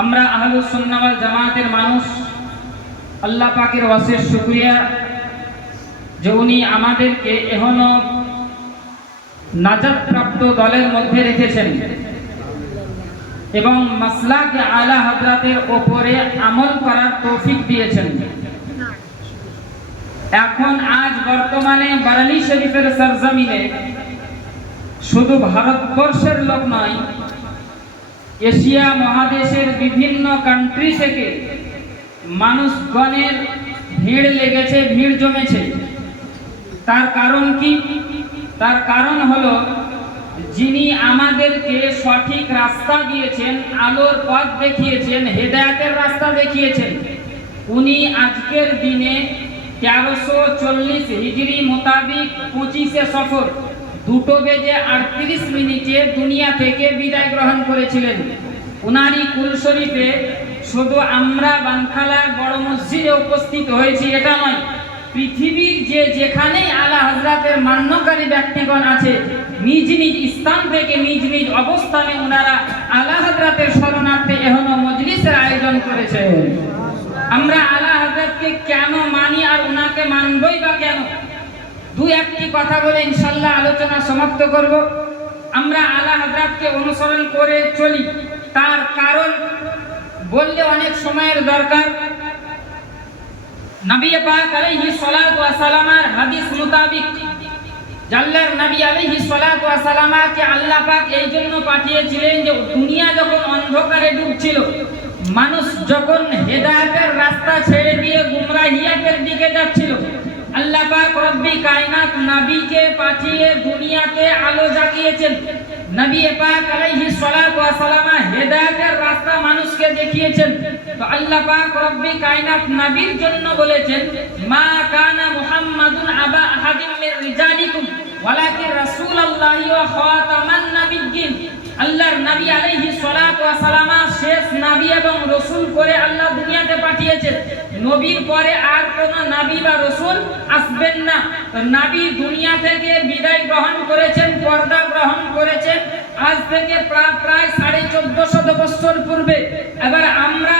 আমরা আহলুস সুন্নাহ ওয়াল জামাতের মানুষ আল্লাহ পাকের অশেষ শুকরিয়া যে উনি আমাদেরকে এখনো নাজাত প্রাপ্ত দলের মধ্যে রেখেছেন এবং মাসলাকে আলা হযরতের উপরে আমল করার তৌফিক দিয়েছেন। এখন আজ বর্তমানে বারানী শরীফের সরজমিনে শুধু ভারতবর্ষের লোক নয়, এশিয়া মহাদেশের বিভিন্ন কান্ট্রি থেকে মানুষগণের ভিড় লেগেছে, ভিড় জমেছে। তার কারণ কি? তার কারণ হলো যিনি আমাদেরকে সঠিক রাস্তা দিয়েছেন, আলোর পথ দেখিয়েছেন, হেদায়েতের রাস্তা দেখিয়েছেন, উনি আজকের দিনে 1340 হিজরি মোতাবিক 25শে সফর 2:38 দুনিয়া থেকে বিদায় গ্রহণ করেছিলেন। উনারই কুল শরীফে শুধু আমরা বানখালা বড় মসজিদে উপস্থিত হয়েছি এটা নয়, পৃথিবীর যেখানেই আলা হযরতের মান্যকারী ব্যক্তিগণ আছে, নিজ নিজ স্থান থেকে নিজ নিজ অবস্থানে ওনারা আলা হযরতের শরণার্থে এখনো মজলিসের আয়োজন করেছে। আমরা আলা হযরতকে কেন মানি আর ওনাকে মানবই বা কেন? দুই একটি কথা বলে ইনশাআল্লাহ আলোচনা সমাপ্ত করব। আমরা আলা হযরতকে অনুসরণ করে চলি, তার কারণ বললে অনেক সময়ের দরকার। নবী পাক আলাইহিস সালাতু ওয়াস সালামের হাদিস মোতাবেক আল্লাহর নবী আলাইহিস সালাতু ওয়াস সালামকে আল্লাহ পাক এই জন্য পাঠিয়েছিলেন যে দুনিয়া যখন অন্ধকারে ডুবছিল, মানুষ যখন হেদায়েতের রাস্তা ছেড়ে দিয়ে গুমরাহিয়াতের দিকে যাচ্ছিল, আল্লাহ পাক রব্বি কায়নাত নবীকে পাঠিয়ে দুনিয়াতে আলো জাগিয়েছেন। নবী পাক আলাইহিস সালাতু ওয়াস সালাম হেদায়েতের রাস্তা মানুষকে দেখিয়েছেন। তো আল্লাহ পাক রব্বি কায়নাত নবীর জন্য বলেছেন, মা কানা মুহাম্মাদুন আবা আহাদিম মির রিজালিকুম ওয়ালাকিন রাসূলুল্লাহি ওয়া খাতামান নাবিয়্যিন। আল্লাহর নবী আলাইহিস সালাতু ওয়াস সালাম শেষ নবী এবং রাসূল করে আল্লাহ দুনিয়াতে পাঠিয়েছেন। নবীর পরে আর কোন নবী বা রাসূল আসবেন না। তো নবী দুনিয়া থেকে বিদায় গ্রহণ করেছেন, পর্দা গ্রহণ করেছেন আজ থেকে প্রায় 1450 বছর পূর্বে। এবার আমরা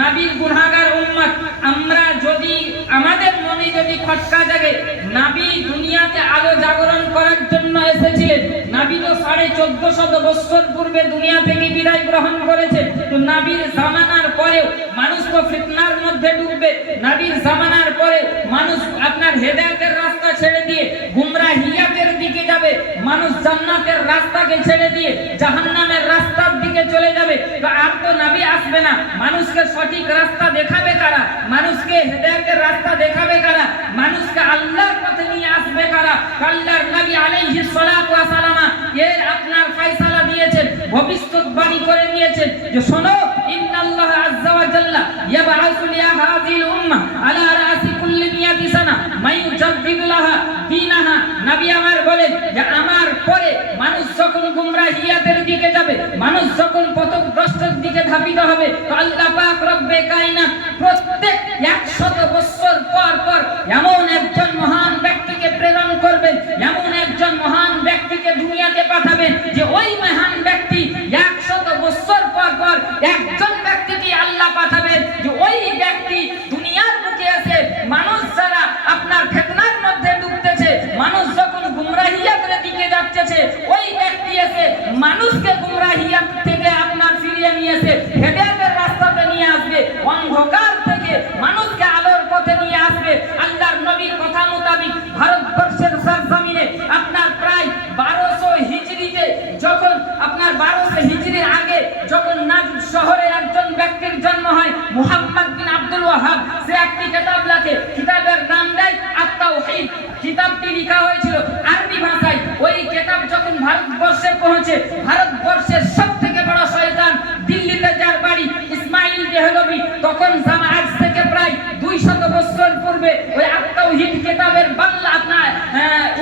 নবীর গুনাহগার উম্মত, আমরা যদি আমাদের মনে যদি খটকা জাগে, নবী দুনিয়াতে আলো জাগরণ করার জন্য এসেছিলেন, নবী তো 1450 বছর পূর্বে দুনিয়া থেকে বিদায় গ্রহণ করেছে। তো নবীর জামানার পরেও মানুষ তো ফিতনার মধ্যে ডুববে, নবীর জামানার পরে মানুষ আপনার হেদায়েতের রাস্তা ছেড়ে দিয়ে গুমরাহিয়াতের দিকে যাবে, মানুষ জান্নাতের রাস্তাকে ছেড়ে দিয়ে জাহান্নামের রাস্তার দিকে চলে যাবে। তো আর তো নবী আসবে না। মানুষকে সঠিক রাস্তা দেখাবে কারা? মানুষকে হেদায়েতের রাস্তা দেখাবে কারা? মানুষকে আল্লাহর পথে নিয়ে আসবে কারা? আল্লাহর নবী আলাইহিস সালাতু ওয়াস সালাম এর আপনার ফয়সালা দিয়েছেন, ভবিষ্যৎবাণী করে নিয়েছেন যে শোনো, ইন্নাল্লাহ আযজা ওয়া জাল্লা ইয়াবআসু লিয়া হাযিল উম্মাহ আলা রাসি কুল্লি মিয়াতি সানা মাইয়ুজাদ্দিদু লাহা দীনাহা। নবী আমার বলেন যে আমার পরে মানুষ যখন গুমরাহিয়াতের দিকে যাবে, মানুষ যখন পথভ্রষ্টের দিকে ধাবিত হবে, তো আল্লাহ পাক রব্বে কায়নাত প্রত্যেক 100 বছর পর পর এমন একজন মহান ব্যক্তিকে প্রেরণ করবেন, এমন একজন মহান ব্যক্তিকে দুনিয়াতে পাঠাবেন যে ওই মহান ব্যক্তি 100 বছর পর পর একজন ব্যক্তিকে আল্লাহ পাঠাবেন যে ওই ব্যক্তি দুনিয়ার বুকে এসে মানুষ যারা আপনার ফিতনার মধ্যে ডুবতেছে, মানুষ যখন গুমরাহিয়াতের দিকে যাচ্ছে, ওই ব্যক্তি এসে মানুষকে গুমরাহিয়াত থেকে আপনার ফিরিয়ে নিয়ে এসে হেদায়েতের রাস্তাতে নিয়ে আসবে, অন্ধকার থেকে মানুষকে আলোর পথে নিয়ে আসবে। আল্লাহর নবীর কথা মোতাবেক ভারতবর্ষের সরজমিনে আপনার প্রায় 1200 হিজরিতে যখন আপনার 1200 হিজরির আগে যখন নাজদ শহরে একজন ব্যক্তির জন্ম হয়, মুহাম্মদ বিন আব্দুল ওয়াহাব, সে একটি কিতাব লেখে, কিতাবের নাম দেয় আত-তাওহীদ। কিতাবটি লেখা হয়েছিল আরবি ভাষায়। ওই কিতাব যখন ভারতবর্ষে পৌঁছে, ভারতবর্ষের সবথেকে বড় শয়তান দিল্লিতে যার বাড়ি ইসমাইল দেহলভি, তখন আজ থেকে প্রায় 200 বছর পূর্বে ওই আত-তাওহীদ কিতাবের বাংলা আপনার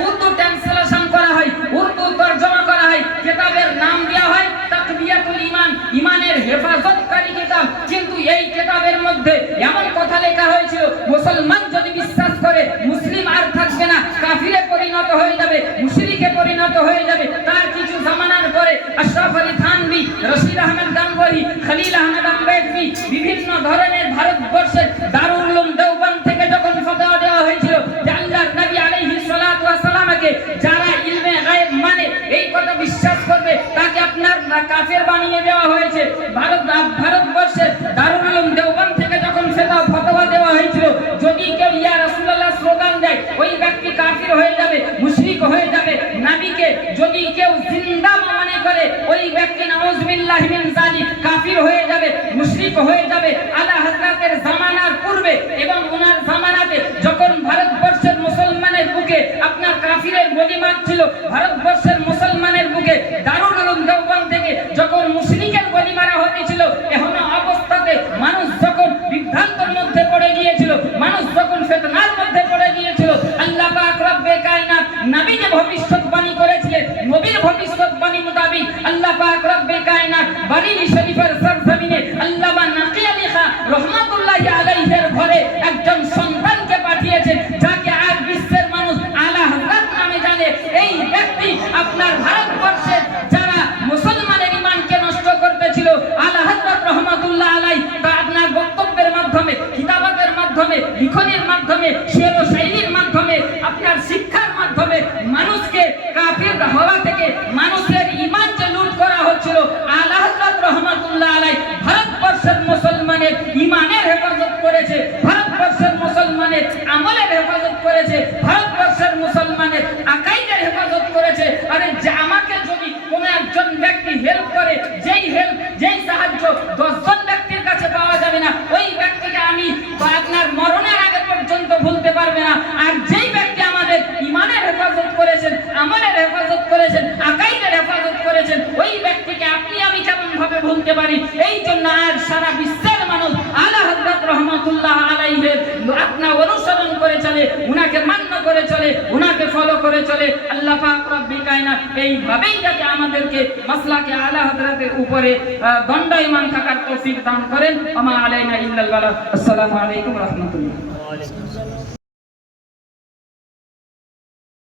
উর্দু ট্রান্সলেশন করা হয়, উর্দু তরজমা করা হয়, কিতাবের নাম দেওয়া হয় তাকবিয়াতুল ঈমান, ঈমানের হেফাজতকারী কিতাব। কিন্তু এই কিতাবের মধ্যে এমন কথা লেখা হয়েছিল, মুসলমান যদি বিশ্বাস করে মুসলিম আর থাকবে না, কাফিরে পরিণত হয়ে যাবে, মুশরিকে পরিণত হয়ে যাবে। তার কিছু জামানার পরে আশরাফ আলী থানভী, রশিদ আহমেদ গাঙ্গুহি, খলিল আহমেদ আম্বে সোসাইটি, বিভিন্ন ধরনের ভারতবর্ষের দারুল উলুম দেওবন্দ থেকে যখন ফতোয়া দেওয়া হয়েছিল যে আল্লাহর নবী আলাইহিস সালাতু ওয়াস সালামকে যারা ইলমে গায়ব মানে এই কথা বিশ্বাস করবে তাকে আপনার কাফের বানিয়ে দেওয়া হয়েছে। ভারতবর্ষের দারুল উলুম দেওবন্দ থেকে যখন সেটা ফতোয়া দেওয়া হয়েছিল যদি কেউ ইয়া রাসূলুল্লাহ স্লোগান দেয় ওই ব্যক্তি কাফির হয়ে যাবে, মুশরিক হয়ে যাবে। নবীকে যদি কেউ জিন্দা মনে করে ওই ব্যক্তি নাউযুবিল্লাহি মিন যালিক কাফির হয়ে যাবে, মুশরিক হয়ে যাবে। আলা হযরতের জামানার পূর্বে এবং ওনার জামানাতে যখন ভারতবর্ষের মুসলমানের বুকে আপনার কাফিরের গলিমাত ছিল, ভারতবর্ষের মুসলমানের বুকে দারুল উলুম দেওবন্দ থেকে যখন মুশরিকের গলিমারা হতেছিল, এখন অবস্থাতে মানুষ যখন বিভ্রান্তের মধ্যে পড়ে গিয়েছিল, মানুষ যখন ফিতনার মধ্যে পড়ে গিয়েছিল, আল্লাহ পাক রব্বে কায়নাত নবী যে ভবিষ্যৎবাণী করেছিলেন, নবীর ভবিষ্যৎবাণী মোতাবেক আল্লাহ পাক রব্বে কায়নাত বারেলী শরীফের সরজমিনে আল্লামা নাকি আলী খান রাহমাতুল্লাহি আলাইহির ঘরে একজন সন্তানকে পাঠিয়েছেন যাকে আজ বিশ্বের মানুষ আলা হযরত নামে জানে। এই ব্যক্তি আপনার ভারতবর্ষের যারা মুসলমানের ঈমানকে নষ্ট করতেছিল আলা হযরত রাহমাতুল্লাহ আলাইহি তা আপনার বক্তব্যের মাধ্যমে, কিতাবাতের মাধ্যমে, লিখনের মাধ্যমে, শের ও শায়রির মাধ্যমে, আপনার শিক্ষার মাধ্যমে মানুষকে কাফির হওয়া থেকে মানুষের ঈমান যে লুট করা হচ্ছিল আলা হযরত রাহমাতুল্লাহ আলাইহি ভারতবর্ষের মুসলমানের ঈমানের হেফাজত করেছে, ভারতবর্ষের মুসলমানের আমলের হেফাজত করেছে, ভারতবর্ষের মুসলমানের আকাইদের হেফাজত করেছে। আরে যে আমাকে যদি কোনো একজন ব্যক্তি হেল্প করে, যেই সাহায্য 10 জন ব্যক্তির কাছে পাওয়া যাবে না, ওই ব্যক্তিকে আমি আপনার মরণের আগে পর্যন্ত ভুলতে পারবে না। আর যেই ব্যক্তি আমাদের ঈমানের হেফাজত করেছেন, আমলের হেফাজত করেছেন, আকাইদের হেফাজত করেছেন, ওই ব্যক্তিকে আপনি আমি কেমন ভাবে ভুলতে পারি? এই জন্য আর সারা বিশ্বের মানুষ আলা হযরত রাহমাতুল্লাহ আলাইহির আপনার অনুসরণ করে চলে, উনাকে মান্য করে চলে, উনাকে ফলো করে চলে। আল্লাহ পাক রব্বুল কায়নাত এইভাবেই যাতে আমাদেরকে মাসলাকে আলা হযরতের উপরে দণ্ডায়মান থাকার তৌফিক দান করেন। আমা আলাইনা ইল্লাল বালাগ। আসসালামু আলাইকুম ওয়া রাহমাতুল্লাহ।